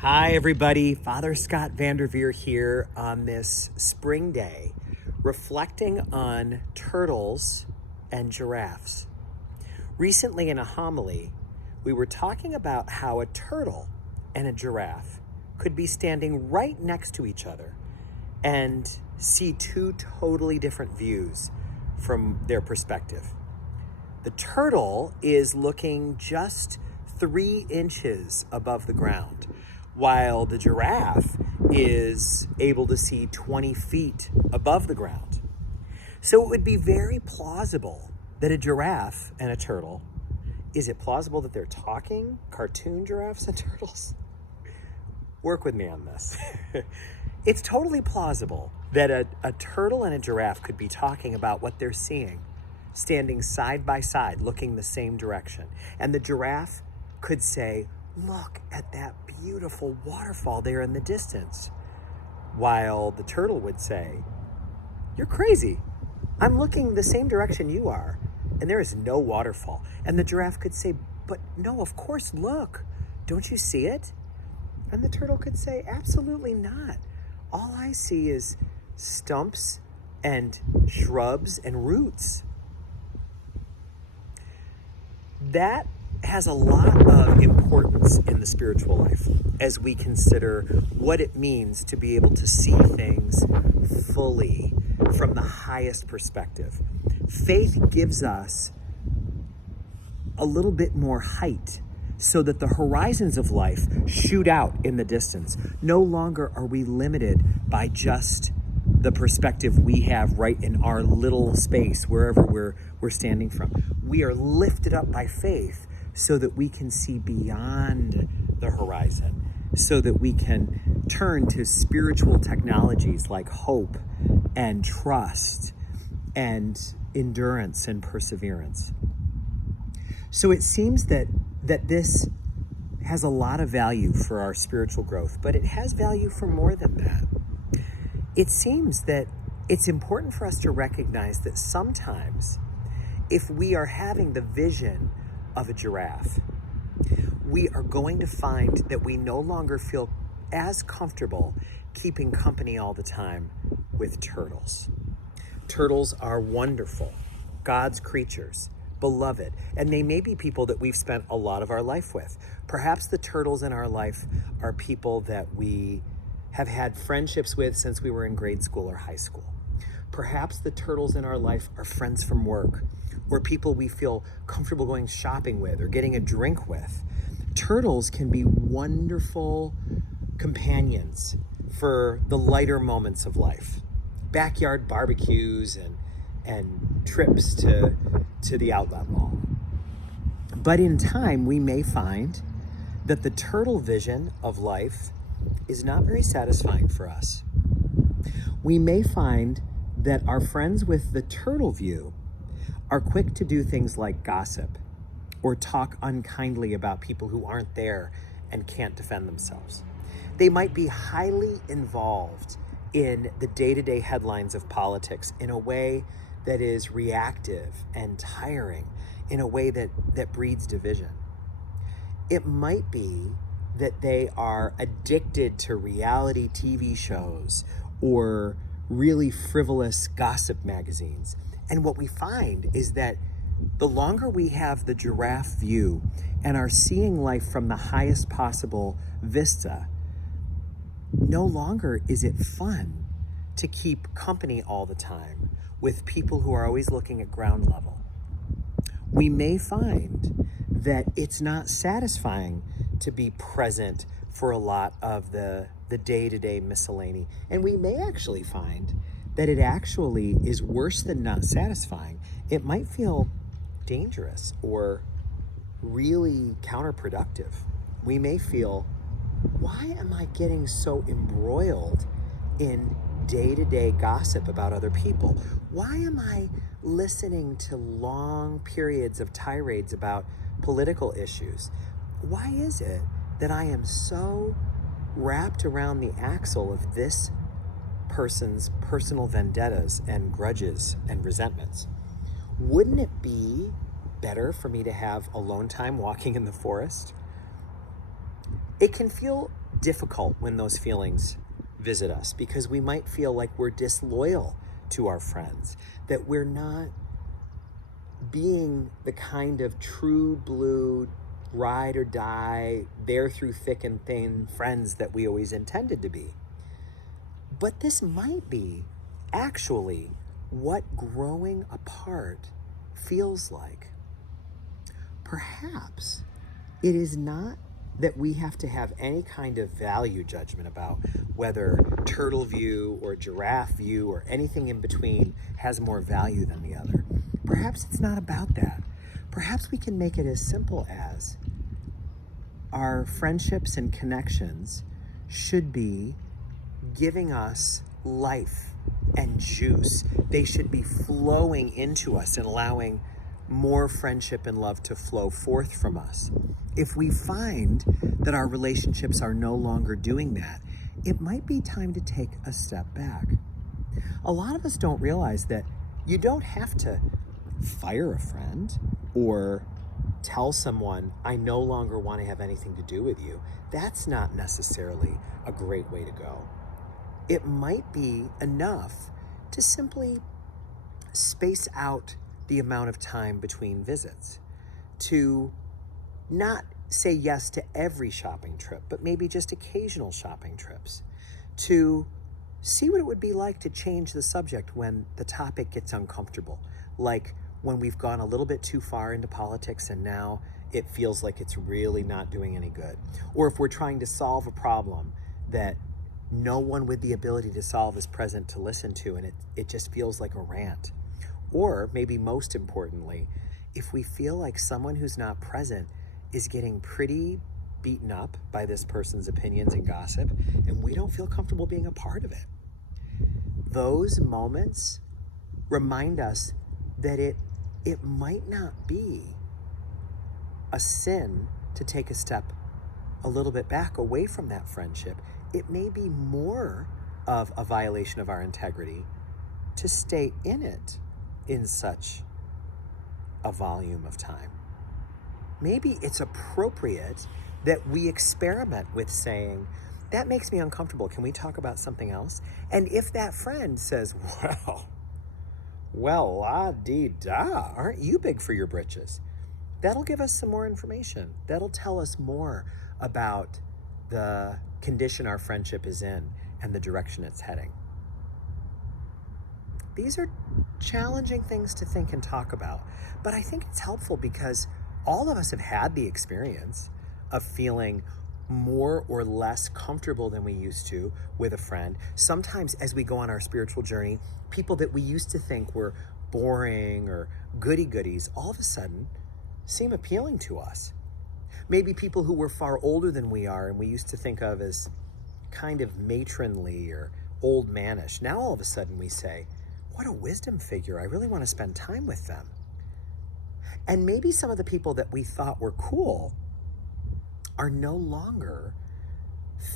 Hi, everybody. Father Scott Vanderveer here on this spring day, reflecting on turtles and giraffes. Recently in a homily, we were talking about how a turtle and a giraffe could be standing right next to each other and see two totally different views from their perspective. The turtle is looking just 3 inches above the ground, while the giraffe is able to see 20 feet above the ground. So it would be very plausible that a giraffe and a turtle, is it plausible that they're talking? Cartoon giraffes and turtles? Work with me on this. It's totally plausible that a turtle and a giraffe could be talking about what they're seeing, standing side by side, looking the same direction. And the giraffe could say, "Look at that beautiful waterfall there in the distance." While the turtle would say, "You're crazy. I'm looking the same direction you are, and there is no waterfall." And the giraffe could say, "But no, of course, look. Don't you see it?" And the turtle could say, "Absolutely not. All I see is stumps and shrubs and roots." That has a lot of importance in the spiritual life as we consider what it means to be able to see things fully from the highest perspective. Faith gives us a little bit more height so that the horizons of life shoot out in the distance. No longer are we limited by just the perspective we have right in our little space, wherever we're standing from. We are lifted up by faith so that we can see beyond the horizon, so that we can turn to spiritual technologies like hope and trust and endurance and perseverance. So it seems that this has a lot of value for our spiritual growth, but it has value for more than that. It seems that it's important for us to recognize that sometimes if we are having the vision of a giraffe, we are going to find that we no longer feel as comfortable keeping company all the time with turtles. Turtles are wonderful, God's creatures, beloved, and they may be people that we've spent a lot of our life with. Perhaps the turtles in our life are people that we have had friendships with since we were in grade school or high school. Perhaps the turtles in our life are friends from work, or people we feel comfortable going shopping with or getting a drink with. Turtles can be wonderful companions for the lighter moments of life. Backyard barbecues and trips to the outlet mall. But in time, we may find that the turtle vision of life is not very satisfying for us. We may find that our friends with the turtle view are quick to do things like gossip or talk unkindly about people who aren't there and can't defend themselves. They might be highly involved in the day-to-day headlines of politics in a way that is reactive and tiring, in a way that breeds division. It might be that they are addicted to reality TV shows or really frivolous gossip magazines. And what we find is that the longer we have the giraffe view and are seeing life from the highest possible vista, no longer is it fun to keep company all the time with people who are always looking at ground level. We may find that it's not satisfying to be present for a lot of the day-to-day miscellany. And we may actually find that it actually is worse than not satisfying. It might feel dangerous or really counterproductive. We may feel, why am I getting so embroiled in day-to-day gossip about other people? Why am I listening to long periods of tirades about political issues? Why is it that I am so wrapped around the axle of this person's personal vendettas and grudges and resentments? Wouldn't it be better for me to have alone time walking in the forest? It can feel difficult when those feelings visit us because we might feel like we're disloyal to our friends, that we're not being the kind of true blue, ride or die, bear through thick and thin friends that we always intended to be. But this might be actually what growing apart feels like. Perhaps it is not that we have to have any kind of value judgment about whether turtle view or giraffe view or anything in between has more value than the other. Perhaps it's not about that. Perhaps we can make it as simple as our friendships and connections should be giving us life and juice. They should be flowing into us and allowing more friendship and love to flow forth from us. If we find that our relationships are no longer doing that, it might be time to take a step back. A lot of us don't realize that you don't have to fire a friend or tell someone, I no longer want to have anything to do with you. That's not necessarily a great way to go. It might be enough to simply space out the amount of time between visits, to not say yes to every shopping trip, but maybe just occasional shopping trips, to see what it would be like to change the subject when the topic gets uncomfortable, like when we've gone a little bit too far into politics and now it feels like it's really not doing any good. Or if we're trying to solve a problem that no one with the ability to solve is present to listen to and it just feels like a rant. Or maybe most importantly, if we feel like someone who's not present is getting pretty beaten up by this person's opinions and gossip, and we don't feel comfortable being a part of it. Those moments remind us that it might not be a sin to take a step a little bit back away from that friendship. It may be more of a violation of our integrity to stay in it in such a volume of time. Maybe it's appropriate that we experiment with saying, that makes me uncomfortable. Can we talk about something else? And if that friend says, well, la-dee-da, aren't you big for your britches? That'll give us some more information. That'll tell us more about the condition our friendship is in and the direction it's heading. These are challenging things to think and talk about, but I think it's helpful because all of us have had the experience of feeling more or less comfortable than we used to with a friend. Sometimes as we go on our spiritual journey, people that we used to think were boring or goody-goodies all of a sudden seem appealing to us. Maybe people who were far older than we are and we used to think of as kind of matronly or old manish. Now all of a sudden we say, what a wisdom figure. I really want to spend time with them. And maybe some of the people that we thought were cool are no longer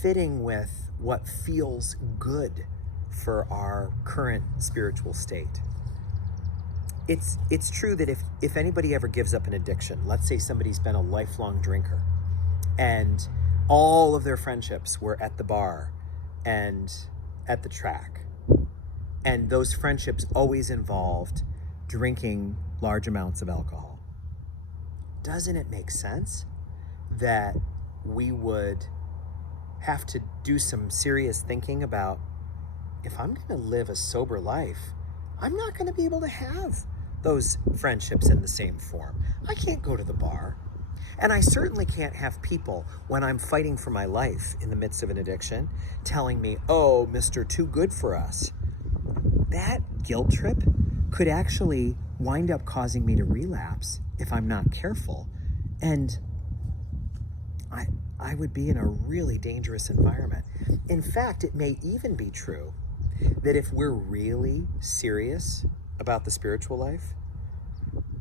fitting with what feels good for our current spiritual state. It's true that if anybody ever gives up an addiction, let's say somebody's been a lifelong drinker and all of their friendships were at the bar and at the track, and those friendships always involved drinking large amounts of alcohol. Doesn't it make sense that we would have to do some serious thinking about, if I'm going to live a sober life, I'm not going to be able to have those friendships in the same form. I can't go to the bar. And I certainly can't have people, when I'm fighting for my life in the midst of an addiction, telling me, oh, Mr. Too Good for Us. That guilt trip could actually wind up causing me to relapse if I'm not careful. And I would be in a really dangerous environment. In fact, it may even be true that if we're really serious about the spiritual life,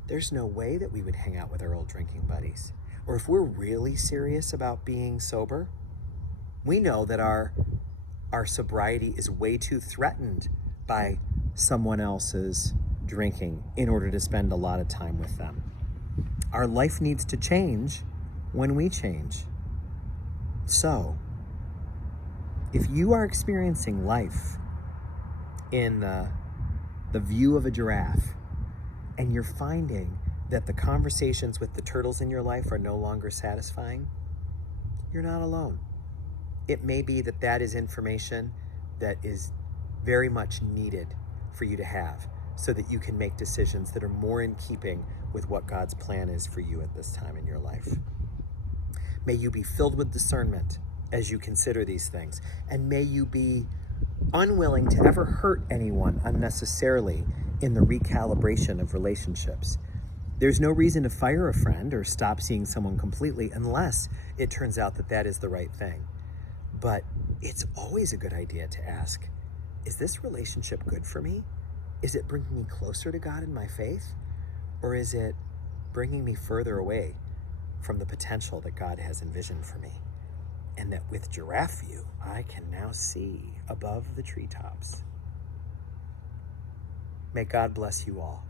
there's no way that we would hang out with our old drinking buddies. Or if we're really serious about being sober, we know that our sobriety is way too threatened by someone else's drinking in order to spend a lot of time with them. Our life needs to change when we change. So, If you are experiencing life in the view of a giraffe, and you're finding that the conversations with the turtles in your life are no longer satisfying, you're not alone. It may be that that is information that is very much needed for you to have so that you can make decisions that are more in keeping with what God's plan is for you at this time in your life. May you be filled with discernment as you consider these things, and may you be unwilling to ever hurt anyone unnecessarily in the recalibration of relationships. There's no reason to fire a friend or stop seeing someone completely unless it turns out that that is the right thing. But it's always a good idea to ask, is this relationship good for me? Is it bringing me closer to God in my faith? Or is it bringing me further away from the potential that God has envisioned for me? And that with giraffe view, I can now see above the treetops. May God bless you all.